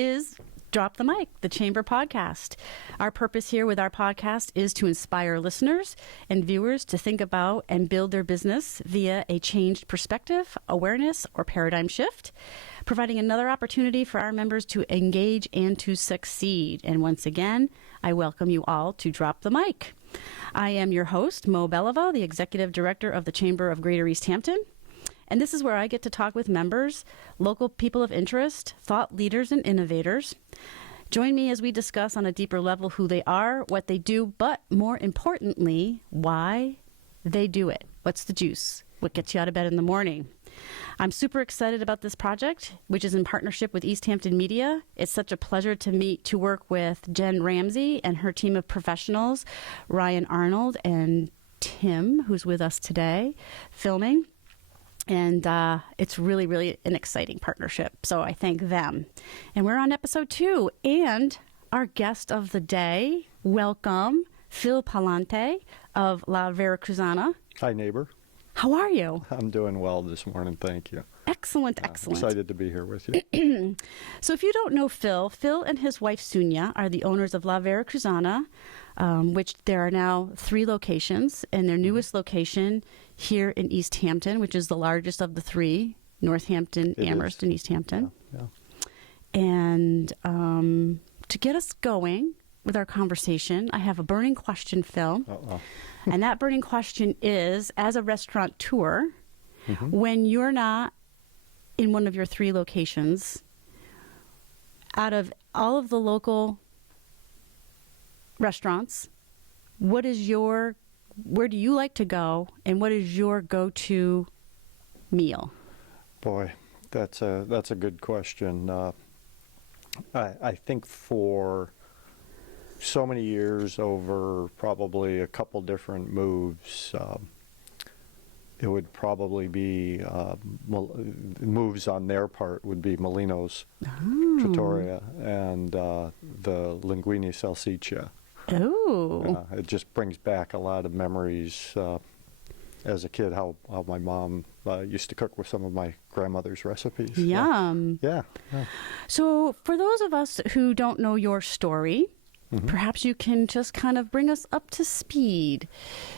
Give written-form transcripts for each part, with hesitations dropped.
is Drop the Mic, the Chamber podcast. Our purpose here with our podcast is to inspire listeners and viewers to think about and build their business via a changed perspective, awareness, or paradigm shift, providing another opportunity for our members to engage and to succeed. And once again, I welcome you all to Drop the Mic. I am your host, Mo Beliveau, the Executive Director of the Chamber of Greater East Hampton. And this is where I get to talk with members, local people of interest, thought leaders, and innovators. Join me as we discuss on a deeper level who they are, what they do, but more importantly, why they do it. What's the juice? What gets you out of bed in the morning? I'm super excited about this project, which is in partnership with East Hampton Media. It's such a pleasure to work with Jen Ramsey and her team of professionals, Ryan Arnold and Tim, who's with us today, filming. And it's really, really an exciting partnership. So I thank them. And we're on episode 2. And our guest of the day, welcome, PhilPallante of La Veracruzana. Hi, neighbor. How are you? I'm doing well this morning, thank you. Excellent, excellent. Excited to be here with you. So if you don't know Phil and his wife Sunya are the owners of La Veracruzana, which there are now 3 locations, and their newest location here in East Hampton, which is the largest of the 3, Northampton, Amherst, and East Hampton. Yeah. And to get us going with our conversation, I have a burning question, Phil. And that burning question is, as a restaurateur, when you're not in one of your 3 locations, out of all of the local restaurants, where do you like to go, and what is your go-to meal? Boy, that's a good question. I think for so many years, over probably a couple different moves, it would probably be moves on their part would be Molino's Trattoria and the Linguine Salsiccia. Oh. It just brings back a lot of memories as a kid, how my mom used to cook with some of my grandmother's recipes. Yum. Yeah. So for those of us who don't know your story, perhaps you can just kind of bring us up to speed.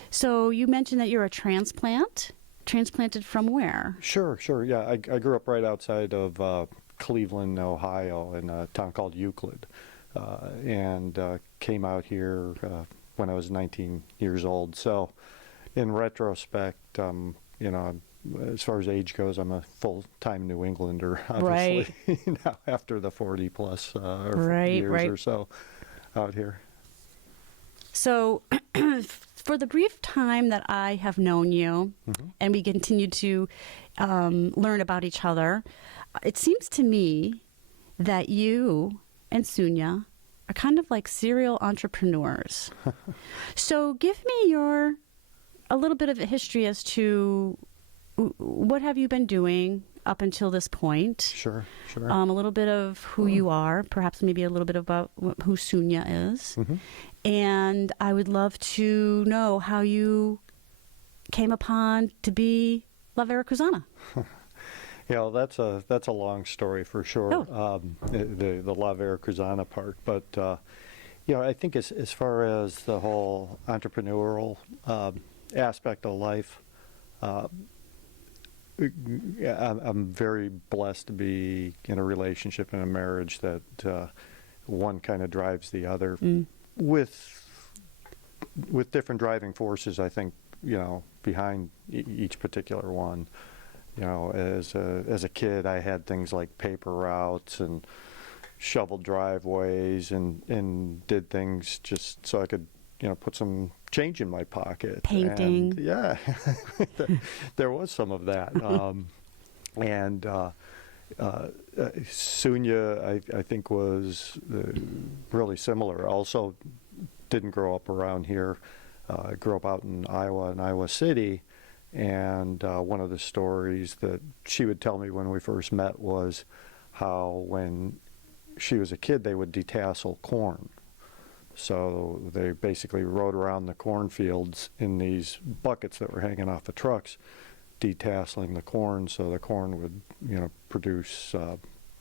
So you mentioned that you're a transplant. Transplanted from where? Sure. Yeah, I grew up right outside of Cleveland, Ohio, in a town called Euclid, and came out here when I was 19 years old. So in retrospect, as far as age goes, I'm a full-time New Englander, obviously, right. Now after the 40-plus years or so out here. So for the brief time that I have known you, and we continue to learn about each other, it seems to me that you and Sunya are kind of like serial entrepreneurs. So give me a little bit of a history as to what have you been doing up until this point. Sure. A little bit of who you are, perhaps maybe a little bit about who Sunya is. And I would love to know how you came upon to be La Veracruzana. Yeah, that's a long story for sure. The La Veracruzana part, but I think as far as the whole entrepreneurial aspect of life, I'm very blessed to be in a relationship and a marriage that one kind of drives the other with different driving forces, I think, behind each particular one. As a kid, I had things like paper routes and shoveled driveways and did things just so I could, put some change in my pocket. Painting. And, yeah, there was some of that. Sunya, I think, was really similar. Also didn't grow up around here. Grew up out in Iowa City. And one of the stories that she would tell me when we first met was how when she was a kid, they would detassel corn. So they basically rode around the cornfields in these buckets that were hanging off the trucks, detasseling the corn so the corn would, produce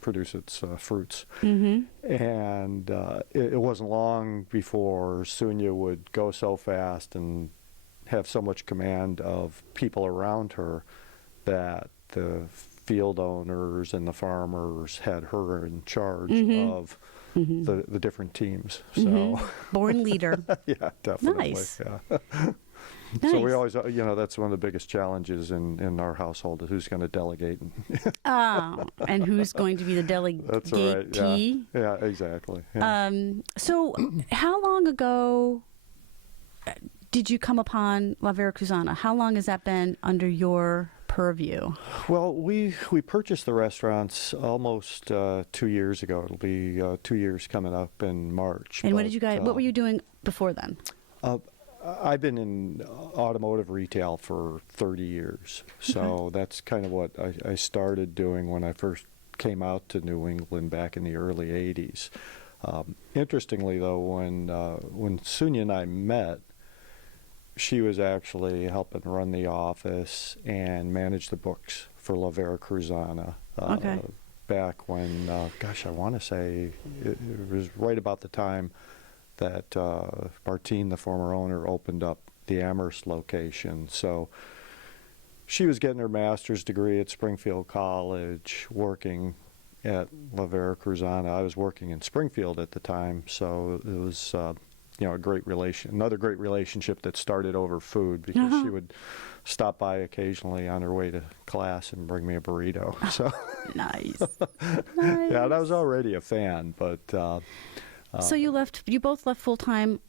produce its fruits. Mm-hmm. And it wasn't long before Sunya would go so fast and have so much command of people around her that the field owners and the farmers had her in charge of the different teams. So Born leader. yeah, definitely. Nice. Yeah. Nice. So we always, that's one of the biggest challenges in our household is who's going to delegate. And who's going to be the That's right. delegatee? Yeah, exactly. Yeah. So how long ago did you come upon La Veracruzana? How long has that been under your purview? Well, we purchased the restaurants almost 2 years ago. It'll be 2 years coming up in March. And what did you guys? What were you doing before then? I've been in automotive retail for 30 years, so that's kind of what I started doing when I first came out to New England back in the early 80s. Interestingly, though, when Sunya and I met, she was actually helping run the office and manage the books for La Veracruzana. Back when, I want to say it was right about the time that Martine, the former owner, opened up the Amherst location. So she was getting her master's degree at Springfield College, working at La Veracruzana. I was working in Springfield at the time, so it was another great relationship that started over food, because she would stop by occasionally on her way to class and bring me a burrito. So Nice. yeah, and I was already a fan, but. So you both left full-time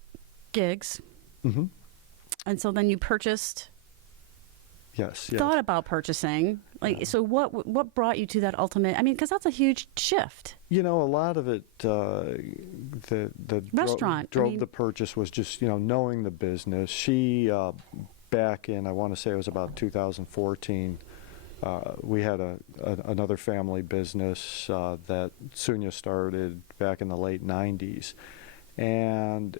gigs. Mm-hmm. And so then you purchased, Yes. thought about purchasing. So what brought you to that ultimate, because that's a huge shift. A lot of it, the Restaurant. drove the purchase was just, knowing the business. She, back in, I want to say it was about 2014, we had another family business that Sunya started back in the late 90s. And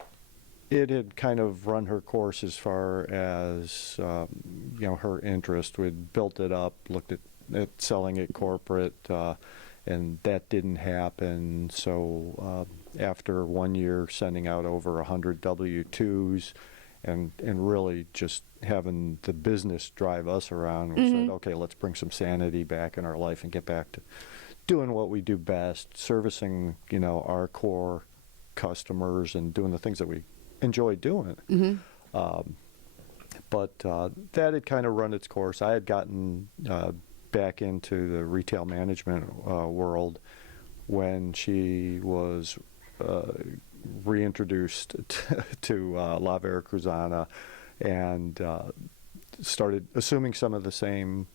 it had kind of run her course as far as, her interest. We'd built it up, looked at selling it corporate, and that didn't happen. So after 1 year sending out over 100 W-2s, and really just having the business drive us around, we said, okay, let's bring some sanity back in our life and get back to doing what we do best, servicing, our core customers and doing the things that we enjoy doing. But that had kind of run its course. I had gotten back into the retail management world when she was reintroduced to La Veracruzana, and started assuming some of the same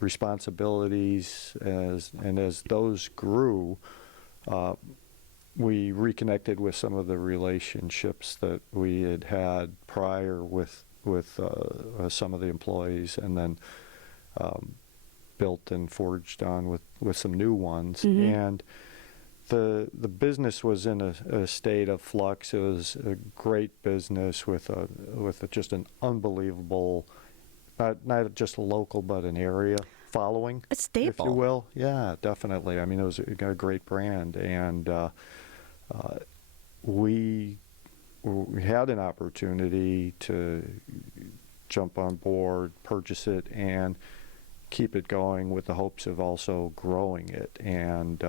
responsibilities. As those grew, we reconnected with some of the relationships that we had prior with some of the employees, and then built and forged on with some new ones. And the business was in a state of flux. It was a great business with just an unbelievable, not just local, but an area following, A staple. if you will. Yeah, definitely. It got a great brand, and we had an opportunity to jump on board, purchase it, and keep it going with the hopes of also growing it, and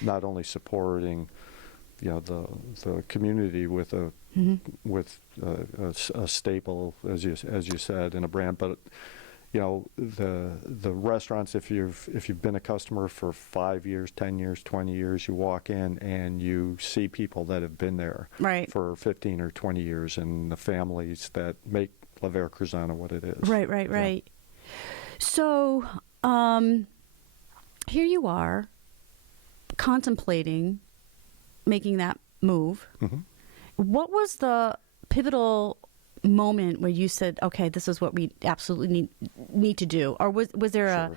not only supporting, the community with a staple, as you said, in a brand, but the restaurants, if you've been a customer for 5 years, 10 years, 20 years, you walk in and you see people that have been there for 15 or 20 years, and the families that make La Veracruzana what it is. Right. So here you are contemplating making that move. What was the pivotal moment where you said, okay, this is what we absolutely need to do? Or was there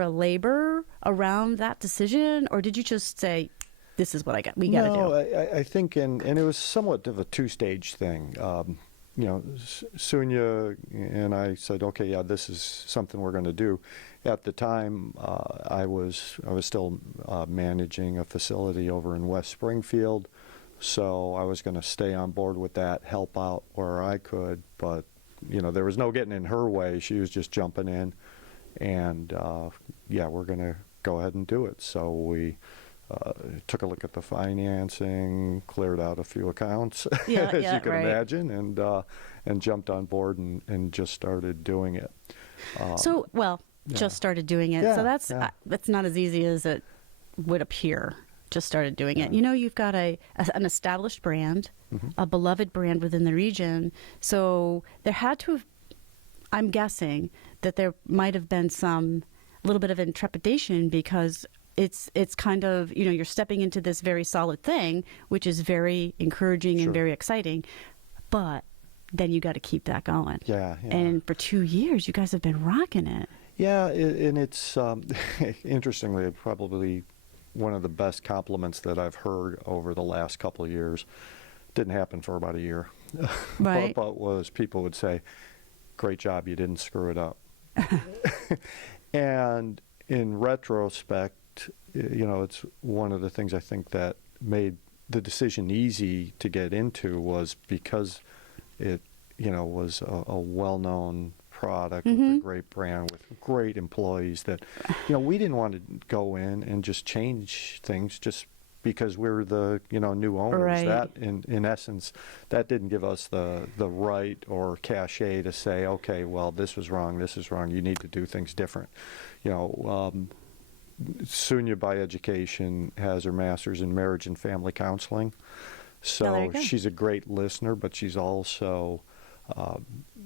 a labor around that decision, or did you just say, this is what we got to do? No, I think, and it was somewhat of a two-stage thing. Sunya and I said, okay, yeah, this is something we're going to do. At the time, I was still managing a facility over in West Springfield, so I was going to stay on board with that, help out where I could, but there was no getting in her way. She was just jumping in, and yeah, we're going to go ahead and do it. So we took a look at the financing, cleared out a few accounts, as you can imagine, and jumped on board and just started doing it. Just started doing it. So that's not as easy as it would appear. Just started doing it. You've got an established brand, a beloved brand within the region. So there had to have, I'm guessing, that there might have been a little bit of intrepidation because it's kind of, you're stepping into this very solid thing, which is very encouraging and very exciting. But then you got to keep that going. Yeah. And for 2 years, you guys have been rocking it. Yeah, and it's interestingly probably one of the best compliments that I've heard over the last couple of years. Didn't happen for about a year. Right. but was people would say, great job, you didn't screw it up. And in retrospect, it's one of the things I think that made the decision easy to get into was because it, was a well-known product with a great brand with great employees that, we didn't want to go in and just change things just because we're the, new owners. Right. That, in essence, that didn't give us the right or cachet to say, okay, well, this was wrong, you need to do things different. Sunya, by education, has her master's in marriage and family counseling. So she's a great listener, but she's also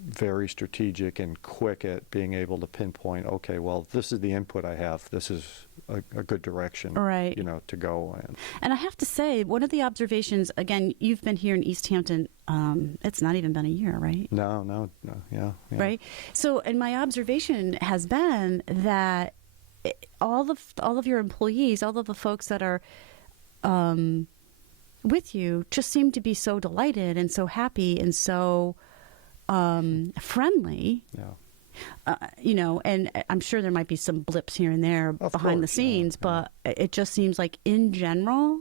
very strategic and quick at being able to pinpoint, okay, well, this is the input I have. This is a good direction, to go in. And I have to say, one of the observations, again, you've been here in East Hampton, it's not even been a year, right? No, yeah. Right? So, and my observation has been that all of your employees, all of the folks that are with you just seem to be so delighted and so happy and so friendly. Yeah. And I'm sure there might be some blips here and there behind the scenes, but it just seems like in general,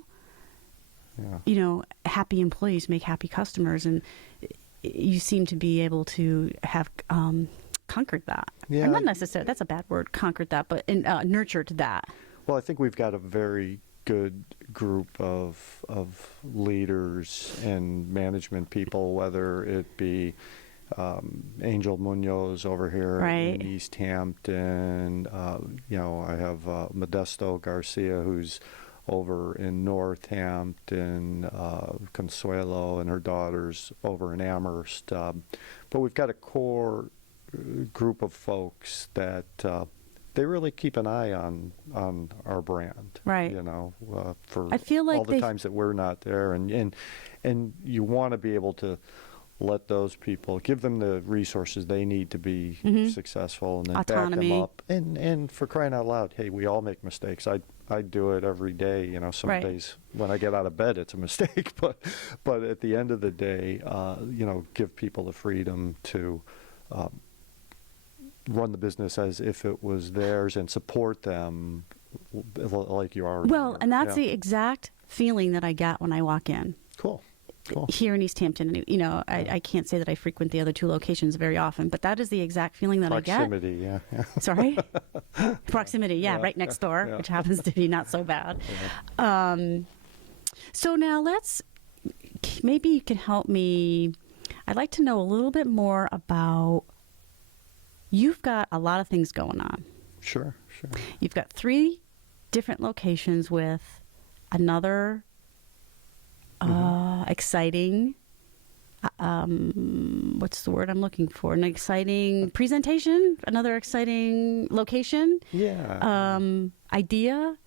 happy employees make happy customers, and you seem to be able to have conquered that. Yeah. And not necessarily, that's a bad word, conquered that, but nurtured that. Well, I think we've got a very good group of leaders and management people, whether it be Angel Munoz over here in East Hampton. I have Modesto Garcia, who's over in Northampton, Consuelo and her daughters over in Amherst. But we've got a core group of folks that they really keep an eye on our brand, right? For I feel like all the times that we're not there, and you want to be able to let those people, give them the resources they need to be successful, and then autonomy. Back them up. And for crying out loud, hey, we all make mistakes. I do it every day. Some days when I get out of bed, it's a mistake. But at the end of the day, give people the freedom to run the business as if it was theirs and support them like you are. Well, and that's the exact feeling that I get when I walk in. Cool. Here in East Hampton. I can't say that I frequent the other two locations very often, but that is the exact feeling that I get. Proximity, yeah. Sorry? Proximity, yeah, right next door, which happens to be not so bad. Yeah. So now maybe you can help me. I'd like to know a little bit more about, you've got a lot of things going on. Sure. You've got 3 different locations with another exciting, what's the word I'm looking for? An exciting presentation, another exciting location. Yeah. Idea.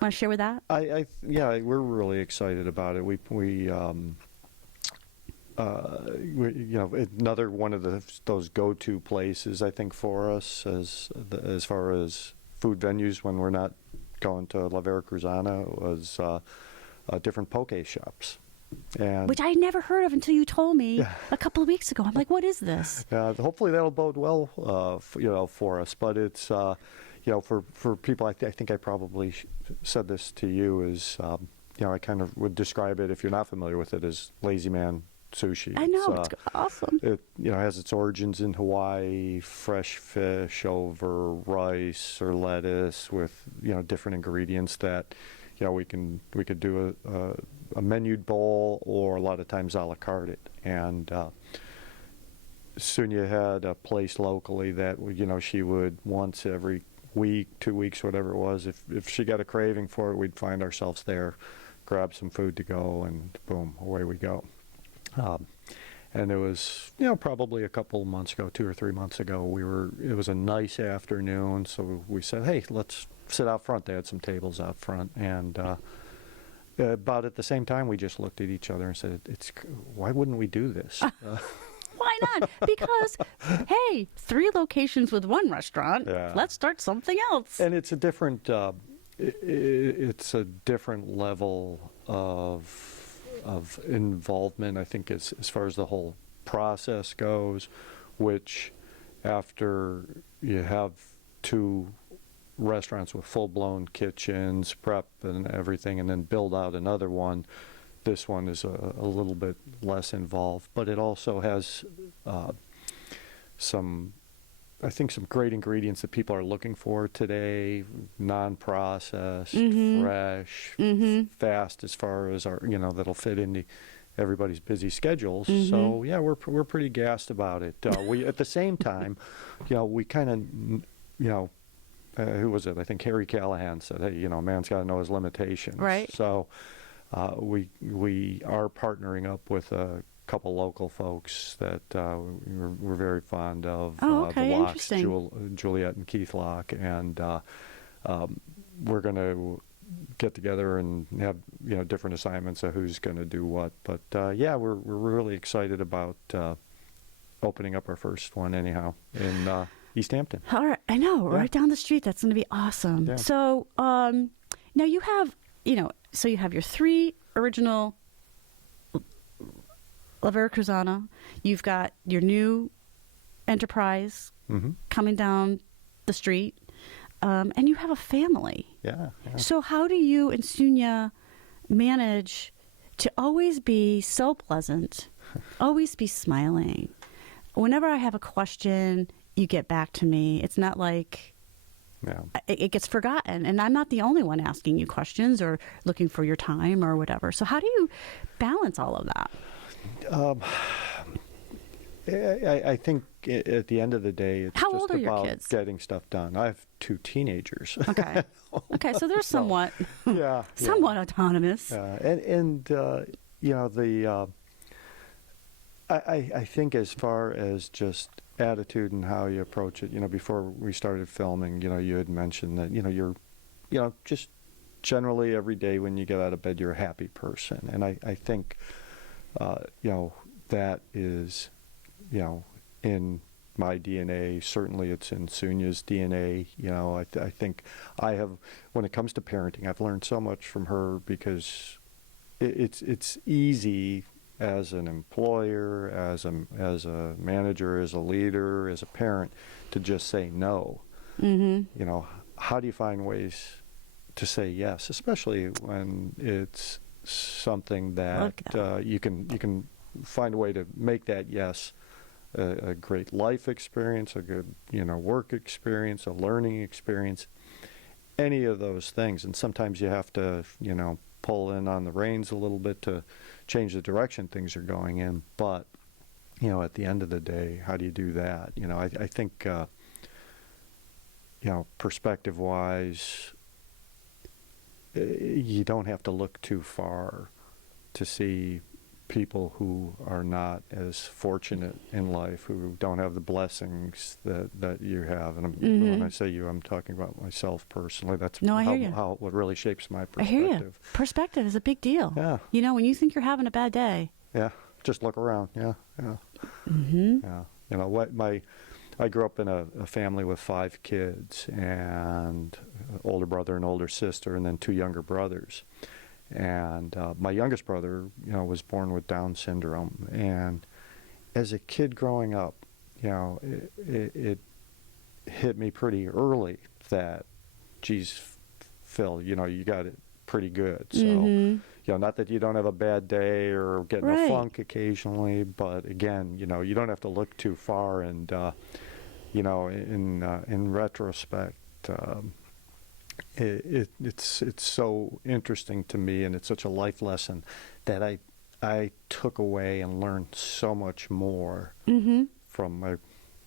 Want to share with that? We're really excited about it. We another one of those go-to places, I think, for us as far as food venues when we're not going to La Veracruzana was different poke shops. And Which I never heard of until you told me a couple of weeks ago. I'm like, what is this? hopefully that'll bode well, for us. But it's, for people, I think I probably said this to you is, I kind of would describe it, if you're not familiar with it, as lazy man sushi. I know, it's awesome. It has its origins in Hawaii, fresh fish over rice or lettuce with different ingredients that we could do a menued bowl, or a lot of times a la carte it. And Sunya had a place locally that she would once every week, 2 weeks, whatever it was, if she got a craving for it, we'd find ourselves there, grab some food to go, and boom, away we go. And it was, probably a couple of months ago, 2 or 3 months ago, it was a nice afternoon, so we said, hey, let's sit out front. They had some tables out front, and about at the same time, we just looked at each other and said, why wouldn't we do this? Why not? Because, hey, 3 locations with 1 restaurant. Yeah. Let's start something else. And it's a different, it's a different level of involvement, I think, as far as the whole process goes, which after you have 2 restaurants with full-blown kitchens, prep and everything, and then build out another one, this one is a little bit less involved, but it also has some great ingredients that people are looking for today, non-processed, fresh, fast, as far as our, that'll fit into everybody's busy schedules. So yeah, we're pretty gassed about it. We, at the same time, we kind of, who was it? I think Harry Callahan said, hey, a man's got to know his limitations. Right. So we are partnering up with a couple local folks that we're very fond of. Oh, okay, the Locks, interesting. Juliet and Keith Locke, and we're going to get together and have different assignments of who's going to do what. But yeah, we're really excited about opening up our first one anyhow in East Hampton. All right, I know, Yeah. right down the street. That's going to be awesome. Yeah. So now you have, so you have your 3 original La Veracruzana. You've got your new enterprise coming down the street, and you have a family. Yeah. So how do you and Sunya manage to always be so pleasant, always be smiling? Whenever I have a question, you get back to me. It's not like it gets forgotten. And I'm not the only one asking you questions or looking for your time or whatever. So how do you balance all of that? I think at the end of the day, it's How just old are your about kids? getting stuff done. I have 2 teenagers. Okay. Okay, so they're somewhat somewhat autonomous. I think as far as just attitude and how you approach it, before we started filming, you had mentioned that, you're, just generally every day when you get out of bed, you're a happy person. And I think, that is, in my DNA. Certainly it's in Sunya's DNA. I think I have, when it comes to parenting, I've learned so much from her, because it's easy as an employer, as a manager, as a leader, as a parent, to just say no. How do you find ways to say yes, especially when it's something that you can find a way to make that yes a great life experience, a good work experience, a learning experience, any of those things. And sometimes you have to pull in on the reins a little bit to change the direction things are going in. But at the end of the day, how do you do that? I think perspective wise, you don't have to look too far to see people who are not as fortunate in life, who don't have the blessings that you have. And when I say you, I'm talking about myself personally. That's what really shapes my perspective. I hear you. Perspective is a big deal. Yeah. When you think you're having a bad day. Yeah. Just look around. Yeah. Yeah. I grew up in a family with 5 kids, and an older brother and older sister, and then 2 younger brothers. And my youngest brother, was born with Down syndrome. And as a kid growing up, it hit me pretty early that, geez, Phil, you got it pretty good. So, not that you don't have a bad day or get in a funk occasionally, but again, you don't have to look too far. And, in retrospect, it's so interesting to me, and it's such a life lesson that I took away and learned so much more from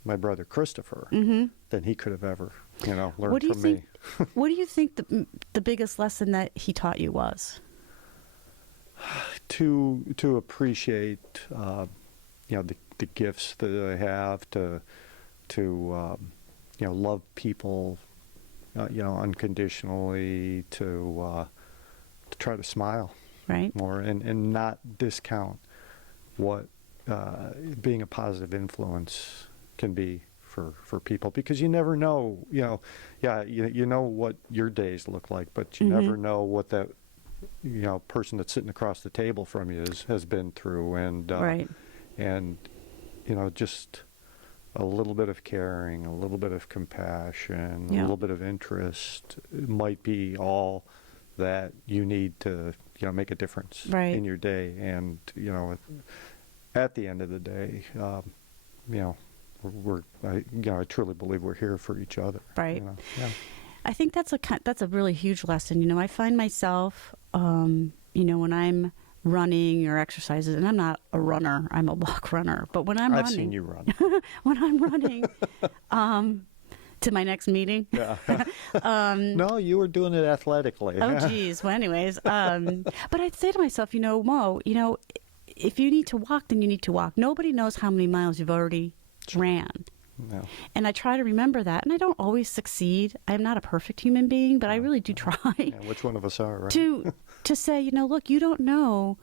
my brother Christopher than he could have ever, learned from me. What do you think the biggest lesson that he taught you was? To appreciate, the gifts that I have, to love people, unconditionally, to try to smile more, and not discount what being a positive influence can be for people, because you never know, you know what your days look like, but you never know what that person that's sitting across the table from you has been through, and and just a little bit of caring, a little bit of compassion, a little bit of interest might be all that you need to make a difference in your day. And at the end of the day, I truly believe we're here for each other. Right. I think that's a really huge lesson. I find myself, when I'm running or exercises, and I'm not a runner, I'm a walk runner, but when I'm running, I've seen you run. when I'm running, to my next meeting. Yeah. No, you were doing it athletically. Oh, geez. Well, anyways, but I'd say to myself, Mo, if you need to walk, then you need to walk. Nobody knows how many miles you've already ran. No. And I try to remember that, and I don't always succeed. I'm not a perfect human being, but I really do try. Yeah, which one of us are, right? To say, look, you don't know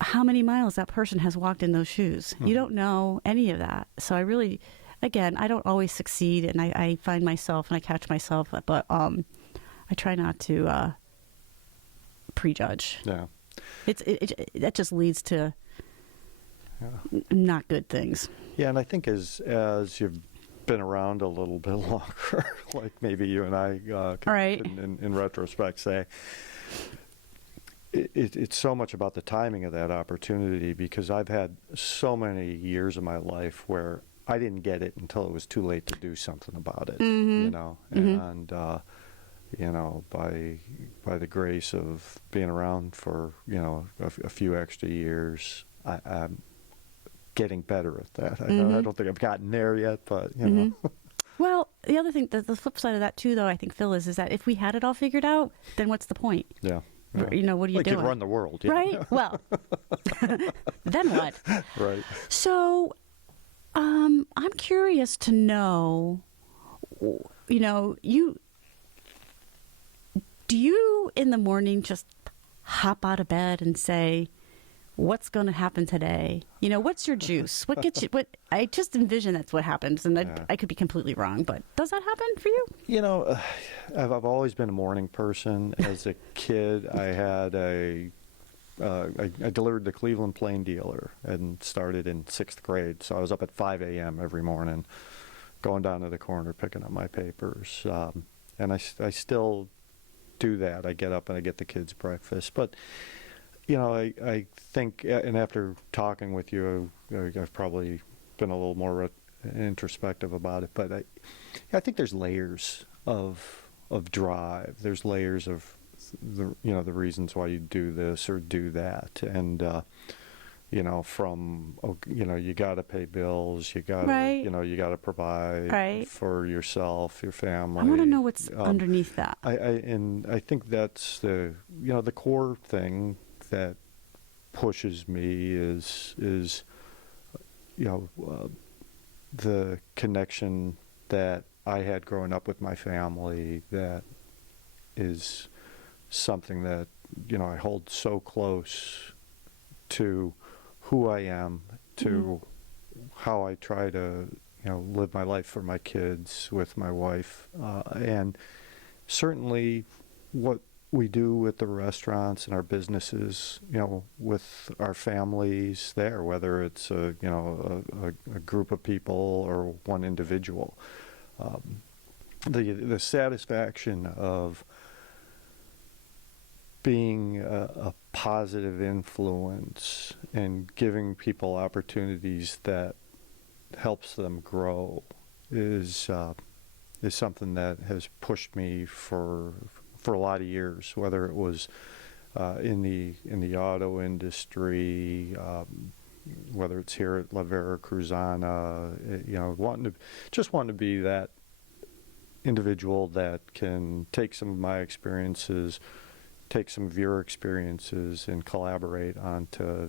how many miles that person has walked in those shoes. You don't know any of that. So I really, again, I don't always succeed, and I find myself and I catch myself, but I try not to prejudge. Yeah. That just leads to not good things. Yeah, and I think as you've been around a little bit longer, like maybe you and I can, in retrospect, say, it's so much about the timing of that opportunity, because I've had so many years of my life where I didn't get it until it was too late to do something about it, and by the grace of being around for a few extra years, I'm getting better at that. I don't think I've gotten there yet, but Well, the other thing, the flip side of that too, though, I think, Phil, is that if we had it all figured out, then what's the point? Yeah. What are you doing? We could run the world, yeah. Right? Well, then what? Right. So, I'm curious to know, do you in the morning just hop out of bed and say, what's going to happen today? What's your juice? What gets you? I just envision that's what happens, and I could be completely wrong, but does that happen for you? I've always been a morning person. As a kid, I had I delivered the Cleveland Plain Dealer and started in 6th grade, so I was up at 5 a.m. every morning, going down to the corner, picking up my papers, and I still do that. I get up and I get the kids breakfast, but I think, and after talking with you, I've probably been a little more introspective about it, but I think there's layers of drive. There's layers of the reasons why you do this or do that, and from you got to pay bills, you got to you got to provide for yourself, your family. I want to know what's underneath that. I think that's the core thing that pushes me is the connection that I had growing up with my family, that is something that I hold so close to who I am, to how I try to live my life for my kids, with my wife, and certainly what we do with the restaurants and our businesses, with our families there, whether it's a group of people or one individual. The satisfaction of being a positive influence and giving people opportunities that helps them grow is something that has pushed me for a lot of years, whether it was in the auto industry, whether it's here at Veracruzana, wanting to be that individual that can take some of my experiences, take some of your experiences, and collaborate onto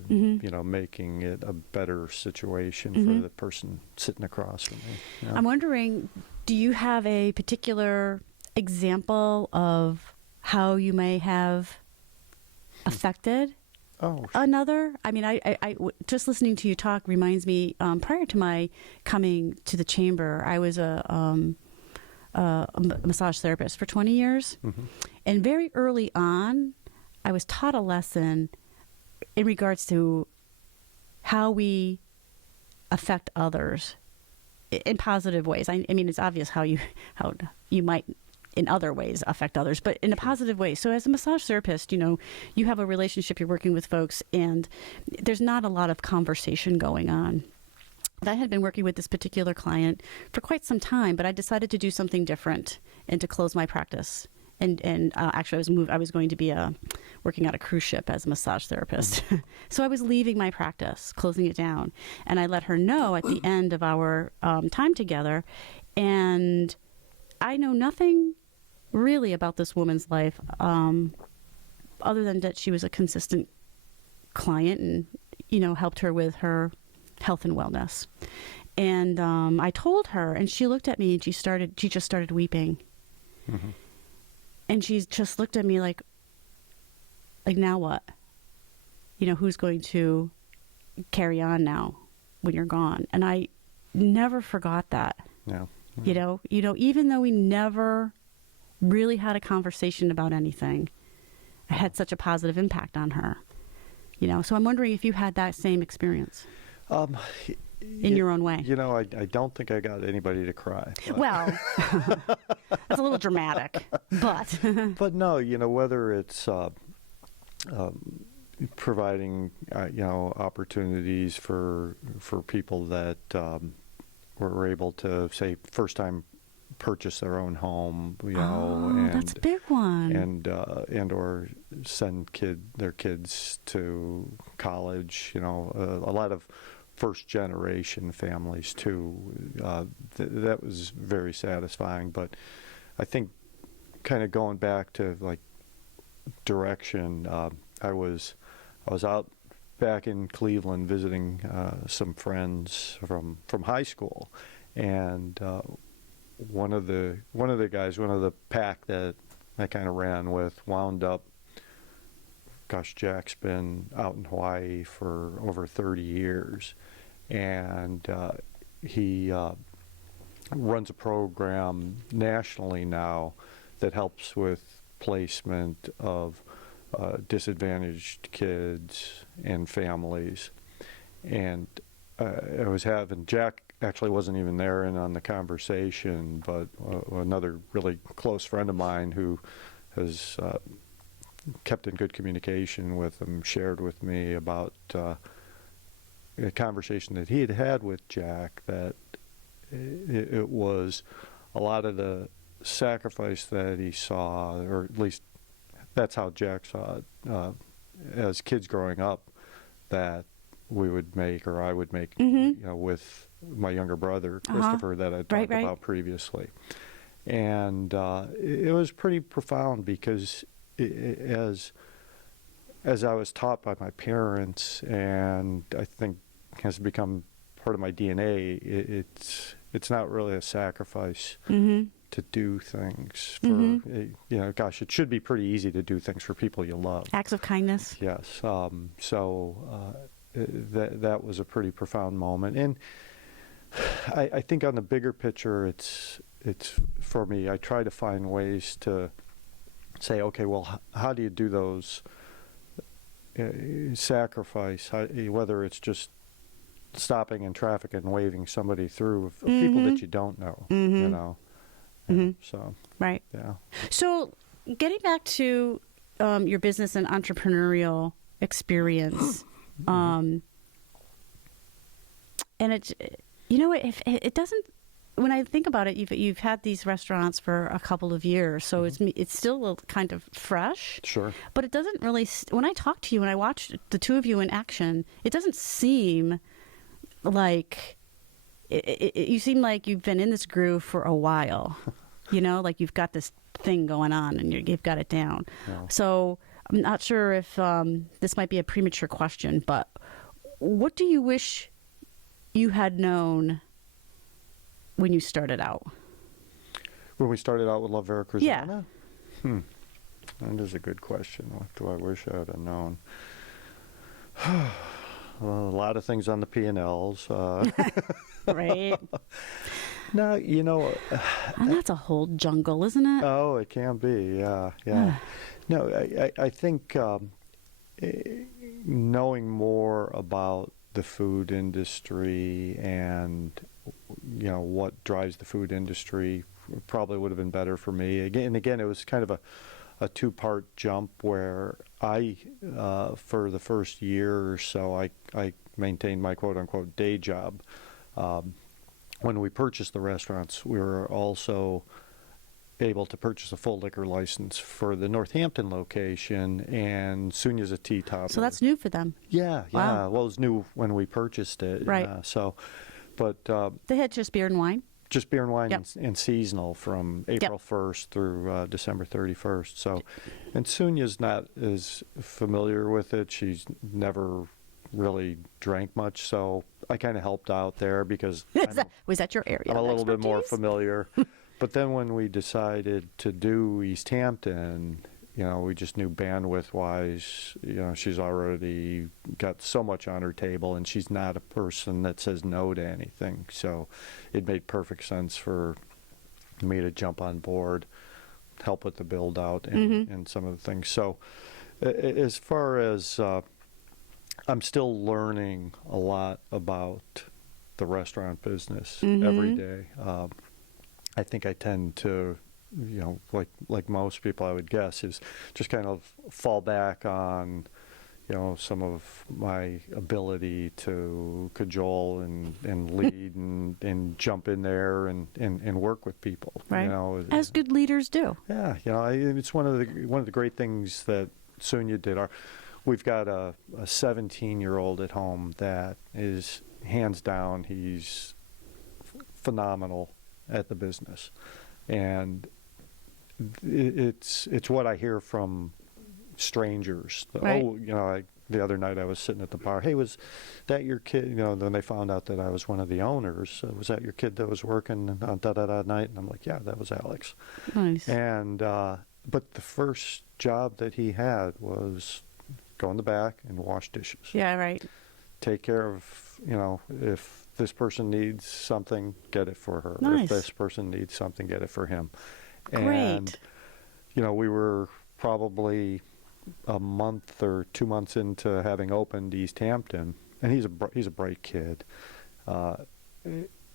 making it a better situation for the person sitting across from me. I'm wondering, do you have a particular example of how you may have affected another? I mean, I just listening to you talk reminds me, prior to my coming to the chamber, I was a massage therapist for 20 years. And very early on, I was taught a lesson in regards to how we affect others in positive ways. I mean, it's obvious how you might in other ways affect others, but in a positive way. So as a massage therapist, you have a relationship, you're working with folks, and there's not a lot of conversation going on. I had been working with this particular client for quite some time, but I decided to do something different and to close my practice. And actually, I was going to be working on a cruise ship as a massage therapist. So I was leaving my practice, closing it down. And I let her know at the end of our time together. And I know nothing really about this woman's life other than that she was a consistent client and, helped her with her health and wellness. And I told her, and she looked at me and she just started weeping. And she just looked at me like now what? Who's going to carry on now when you're gone? And I never forgot that. Yeah. Even though we never really had a conversation about anything, I had such a positive impact on her. So I'm wondering if you had that same experience. In your own way. I don't think I got anybody to cry. But. Well, that's a little dramatic, but. But no, whether it's providing, opportunities for people that were able to, say, first time purchase their own home, and that's a big one, and or send their kids to college, a lot of first generation families too. That was very satisfying. But I think kind of going back to like direction, I was out back in Cleveland visiting some friends from high school, and one of the guys, one of the pack that I kind of ran with, wound up. Gosh, Jack's been out in Hawaii for over 30 years, and he runs a program nationally now that helps with placement of disadvantaged kids and families. And I was having, Jack actually wasn't even there and on the conversation, but another really close friend of mine who has kept in good communication with him shared with me about a conversation that he had had with Jack, that it was a lot of the sacrifice that he saw, or at least that's how Jack saw it, as kids growing up, that we would make, or I would make, with my younger brother, Christopher, that I talked about previously. And it was pretty profound because as I was taught by my parents, and I think has become part of my DNA, it's not really a sacrifice to do things for, gosh, it should be pretty easy to do things for people you love. Acts of kindness. Yes. That was a pretty profound moment. And I think on the bigger picture, it's for me, I try to find ways to say, okay, well, how do you do those sacrifice, whether it's just stopping in traffic and waving somebody through of people that you don't know, you know. Yeah, so, Right. yeah. So getting back to your business and entrepreneurial experience, and it, you know, if it doesn't, when I think about it, you've had these restaurants for a couple of years, so it's still kind of fresh. Sure. But it doesn't really. When I talk to you, when I watch the two of you in action, it doesn't seem like you seem like you've been in this groove for a while. You know, like you've got this thing going on and you've got it down. Yeah. So I'm not sure if this might be a premature question, but what do you wish you had known when you started out? When we started out with Love Veracruzana? Yeah. That is a good question. What do I wish I had known? Well, a lot of things on the P&Ls. Right. No, you know. And that's a whole jungle, isn't it? Oh, it can be. Yeah, yeah. No, I think knowing more about the food industry and, you know, what drives the food industry probably would have been better for me. Again, it was kind of a two-part jump where I, for the first year or so, I maintained my quote-unquote day job. When we purchased the restaurants, we were also able to purchase a full liquor license for the Northampton location, and Sunya's a teetotaler. So that's new for them. Yeah, yeah. Wow. Well, it was new when we purchased it. Right. But They had just beer and wine. just beer and wine Yep. and seasonal from April 1st through December 31st. So, and Sunya's not as familiar with it. She's never really drank much, so I kind of helped out there because Was that your area? I'm a of little bit more expertise? familiar. But then when we decided to do East Hampton, you know, we just knew bandwidth-wise, you know, she's already got so much on her table, and she's not a person that says no to anything. So it made perfect sense for me to jump on board, help with the build-out and some of the things. So as far as I'm still learning a lot about the restaurant business every day. I think I tend to, you know, like most people I would guess, is just kind of fall back on, you know, some of my ability to cajole and lead and jump in there and work with people. Right. You know, As good leaders do. yeah, you know, it's one of the great things that Sunya did. We've got a 17-year-old at home that is hands down, he's phenomenal at the business, and it's what I hear from strangers. Right. Oh, you know, the other night I was sitting at the bar. Hey, was that your kid? You know, then they found out that I was one of the owners. Was that your kid that was working on da-da-da night? And I'm like, yeah, that was Alex. Nice. And but the first job that he had was go in the back and wash dishes. Yeah, right. Take care of, you know, if this person needs something, get it for her. Nice. If this person needs something, get it for him. Great. And, you know, we were probably a month or 2 months into having opened East Hampton, and he's a bright kid.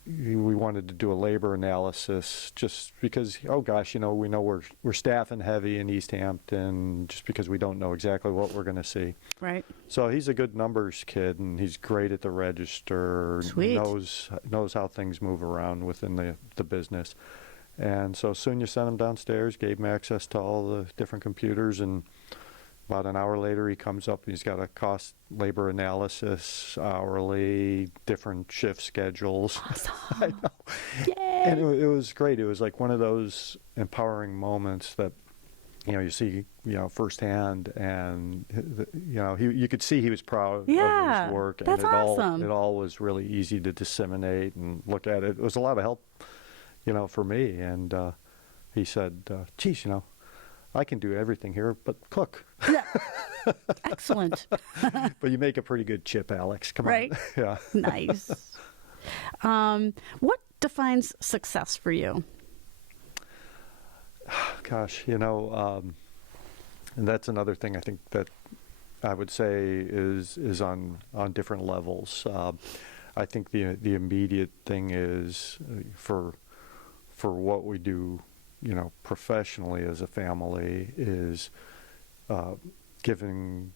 We wanted to do a labor analysis just because, oh gosh, you know, we know we're staffing heavy in East Hampton just because we don't know exactly what we're going to see. Right. So he's a good numbers kid, and he's great at the register. Sweet. Knows how things move around within the business. And so Sunya sent him downstairs, gave him access to all the different computers, and about an hour later he comes up and he's got a cost labor analysis, hourly, different shift schedules. Awesome. I know. Yay. And it was great. It was like one of those empowering moments that, you know, you see, you know, firsthand, and you know, you could see he was proud of his work, and that's awesome. it all was really easy to disseminate and look at it. It was a lot of help, you know, for me. And he said, geez, you know, I can do everything here but cook. Yeah. Excellent. But you make a pretty good chip, Alex. Come Right? on. Yeah. Nice. What defines success for you? Gosh, you know, And that's another thing I think that I would say is on different levels. I think the immediate thing is for what we do, professionally as a family, is giving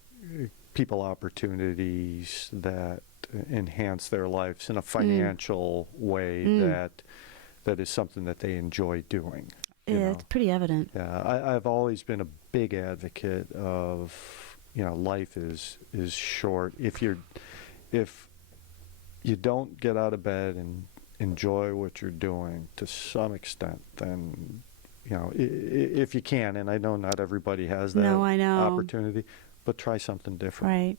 people opportunities that enhance their lives in a financial way that is something that they enjoy doing. Yeah, it's pretty evident. Yeah, I've always been a big advocate of, life is short. If you don't get out of bed and enjoy what you're doing to some extent, then, if you can, and I know not everybody has that opportunity, but try something different. Right.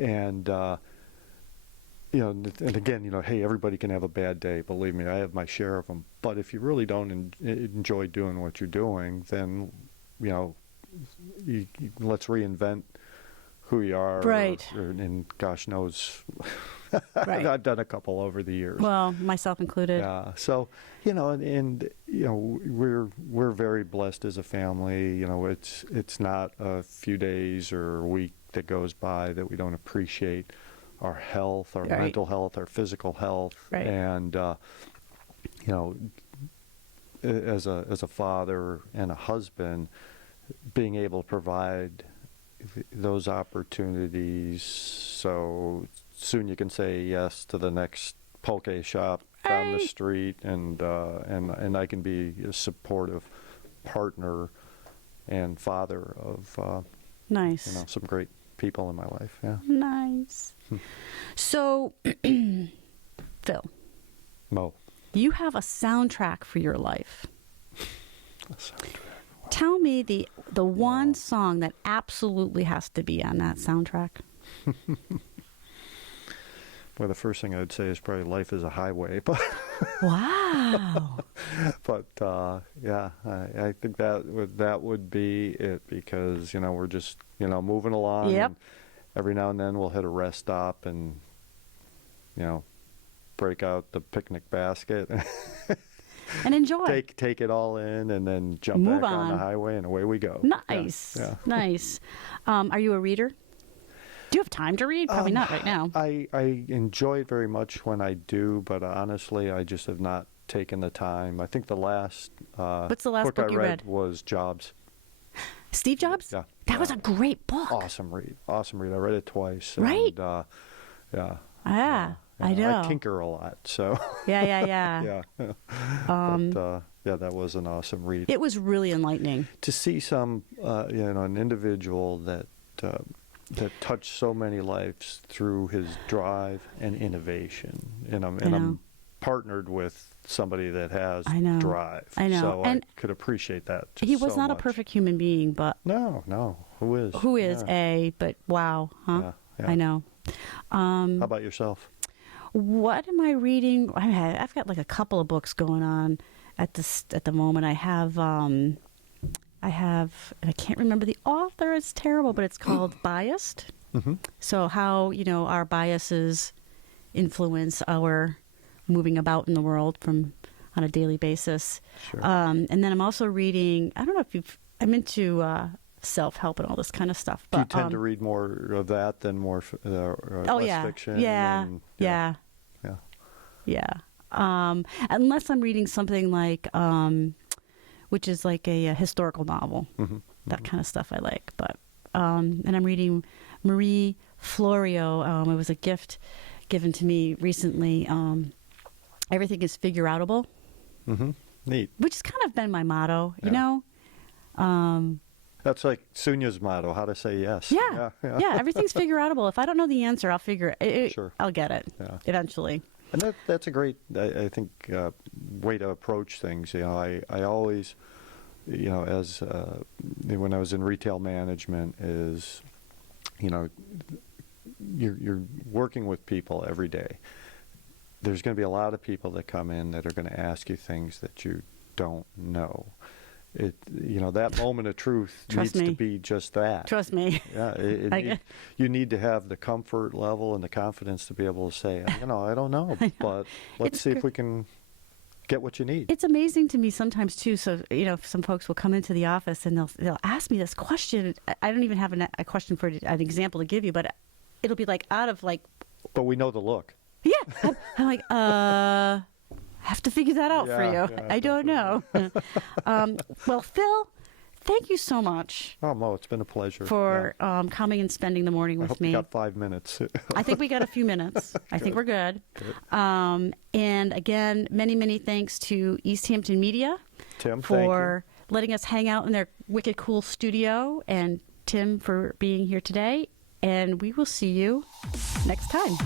And and again, hey, everybody can have a bad day. Believe me, I have my share of them. But if you really don't enjoy doing what you're doing, then, let's reinvent who you are. Right. And gosh knows, right. I've done a couple over the years. Well, myself included. Yeah. So, we're very blessed as a family. It's not a few days or a week that goes by that we don't appreciate our health, our mental health, our physical health. Right. And, as a father and a husband, being able to provide those opportunities so soon you can say yes to the next poke shop down the street, and I can be a supportive partner and father of nice. Some great people in my life. Yeah. Nice. So, Phil, Mo, you have a soundtrack for your life. A soundtrack. Wow. Tell me the one song that absolutely has to be on that soundtrack. Well, the first thing I'd say is probably "Life is a Highway," but wow. but yeah, I think that would be it, because we're just moving along. Yep. And every now and then we'll hit a rest stop and break out the picnic basket And enjoy. Take it all in, and then jump Move back on the on. highway, and away we go. Nice. Yeah. Nice. Are you a reader? Do you have time to read? Probably not right now. I enjoy it very much when I do, but honestly, I just have not taken the time. I think the last What's the last book I you read? was Jobs. Steve Jobs? Yeah. That was a great book. Awesome read. I read it twice. Right? And, yeah. Ah, I know. I tinker a lot, so. Yeah. Yeah. But, yeah, that was an awesome read. It was really enlightening. To see some, an individual that touched so many lives through his drive and innovation, and I'm partnered with somebody that has drive. I know. So and I could appreciate that. He was so not much. a perfect human being, but no. Who is? Yeah. But wow, huh? Yeah. I know. How about yourself? What am I reading? I've got like a couple of books going on at the moment. I have, and I can't remember the author. It's terrible, but it's called Biased. Mm-hmm. So how our biases influence our moving about in the world on a daily basis. Sure. And then I'm also reading. I don't know if I'm into self-help and all this kind of stuff. But do you tend to read more of that than more less fiction? Yeah. Unless I'm reading something like, which is like a historical novel. Mm-hmm. That kind of stuff I like. But and I'm reading Marie Florio. It was a gift given to me recently. Everything is figure-outable. Mm-hmm. Neat. Which has kind of been my motto, you know. That's like Sunya's motto: how to say yes. Yeah. Everything's figure-outable. If I don't know the answer, I'll figure it. Sure. I'll get it eventually. And that's a great, I think, way to approach things. I always, as when I was in retail management, is, you're working with people every day. There's going to be a lot of people that come in that are going to ask you things that you don't know. That moment of truth needs to be just that. Trust me. Yeah, you need to have the comfort level and the confidence to be able to say, I don't know, but let's see if we can get what you need. It's amazing to me sometimes too. So some folks will come into the office and they'll ask me this question. I don't even have a question for an example to give you, but it'll be like out of like. But we know the look. Yeah, I'm like, I have to figure that out for you. Yeah, I don't know. Well, Phil, thank you so much. Oh, Mo, it's been a pleasure. For coming and spending the morning I with hope me. you got 5 minutes. I think we got a few minutes. I think we're good. And again, many, many thanks to East Hampton Media, Tim, for letting us hang out in their wicked cool studio, and Tim for being here today. And we will see you next time.